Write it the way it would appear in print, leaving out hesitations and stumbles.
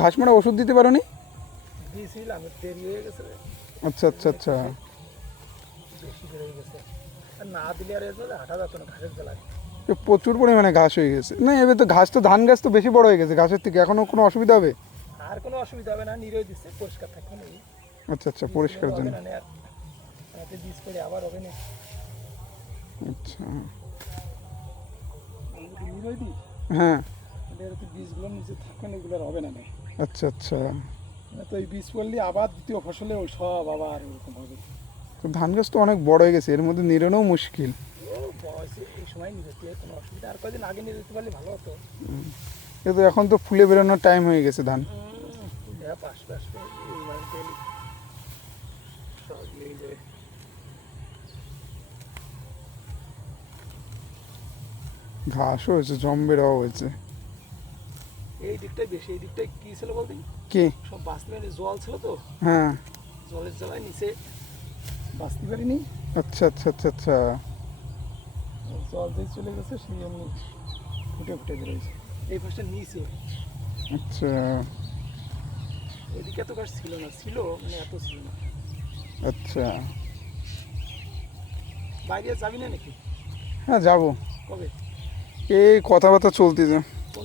ঘাস মারা ওষুধ দিতে পারোনি? দিয়েছিলাম, দেরি হয়ে গেছে, আচ্ছা আচ্ছা আচ্ছা। বেশি বেড়ে গেছে। আর না দিলে আর এর মধ্যে হাঁটা যেত না ঘাসের জ্বালায়। প্রচুর পরিমাণে ঘাস হয়ে গেছে। না এবার তো ঘাস, তো ধান গাছ তো বেশি বড় হয়ে গেছে ঘাসের থেকে, এখনও কোনো অসুবিধা হবে? আর কোনো অসুবিধা হবে না, নিরই দিচ্ছে, পরিষ্কার থাকবে না। আচ্ছা আচ্ছা, পরিষ্কারের জন্য। রাতে বীজ করে আবার হবে না। আচ্ছা আমি যদি নিরই দিই হ্যাঁ। তাহলে তো বীজগুলো নিচে থাকবে না, এগুলো আর হবে না। আচ্ছা আচ্ছা। তো এই বীজ করলে আবার দ্বিতীয় ফসলে ওই সব আবার ওরকম হবে। তো ধান গাছ তো অনেক বড় হয়ে গেছে, এর মধ্যে নিরানোও মুশকিল। ও বয়সে এই সময় নিয়ে যেতে কোনো অসুবিধা, আর কদিন আগে নিয়ে যেতে পারলে ভালো হতো। এ তো এখন তো ফুলে বেরোনোর টাইম হয়ে গেছে ধান। আসবে আসবে, এই মাসে সব নিয়ে যাবে। ঘাসও হয়েছে, জম্বেরাও হয়েছে। এই দিকটাই বেশি, এই দিকটাই কি ছিল বলতে, কি? সব বাঁচতে পারিনি, জল ছিল তো, হ্যাঁ। জলের জ্বালায় নিচে বাঁচতে পারিনি। আচ্ছা আচ্ছা আচ্ছা আচ্ছা। জল দিয়ে চলে গেছে, সেই জন্য ফুটে ফুটে বেরোয়েছে। এই পাশটা নিচে, আচ্ছা এদিকে এত গাছ ছিল না, ছিল মানে এত ছিল না। আচ্ছা। বাইরে যাবি না নাকি? হ্যাঁ যাবো, কবে? এই কথাবার্তা চলতেছে। কোন